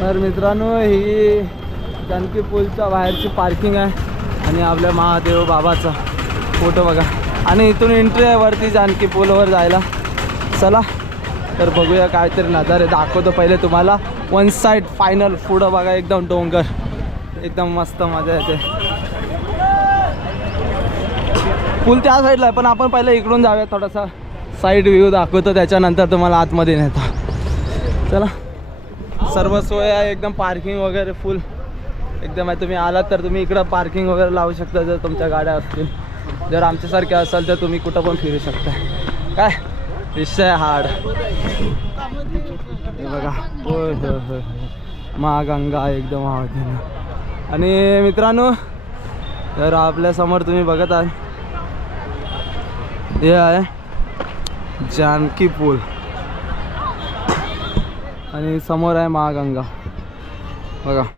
तर मित्रांनो ही जानकी पूलच्या बाहेरची पार्किंग आहे आणि आपल्या महादेव बाबाचा फोटो बघा आणि इथून एंट्री आहे वरती जानकी पूलवर जायला. चला तर बघूया काहीतरी नजारे दाखवतो पहिले तुम्हाला. वन साइड फायनल पुढं बघा एकदम डोंगर, एकदम मस्त मजा येते. पूल त्या साईडला आहे पण आपण पहिले इकडून जाऊया, थोडासा साईड व्ह्यू दाखवतो त्याच्यानंतर तुम्हाला आतमध्ये नेतो. चला सर्व सोय आहे एकदम, पार्किंग वगैरे फुल एकदम आहे. तुम्ही आलात तर तुम्ही इकडं पार्किंग वगैरे लावू शकता जर तुमच्या गाड्या असतील. जर आमच्यासारख्या असाल तर तुम्ही कुठं पण फिरू शकता. काय विषय हार्ड हे बघा. होय होय होय महागंगा एकदम आवडते ना. आणि मित्रांनो तर आपल्या समोर तुम्ही बघत आहात हे आहे जानकी पूल आणि समोर आहे महागंगा बघा.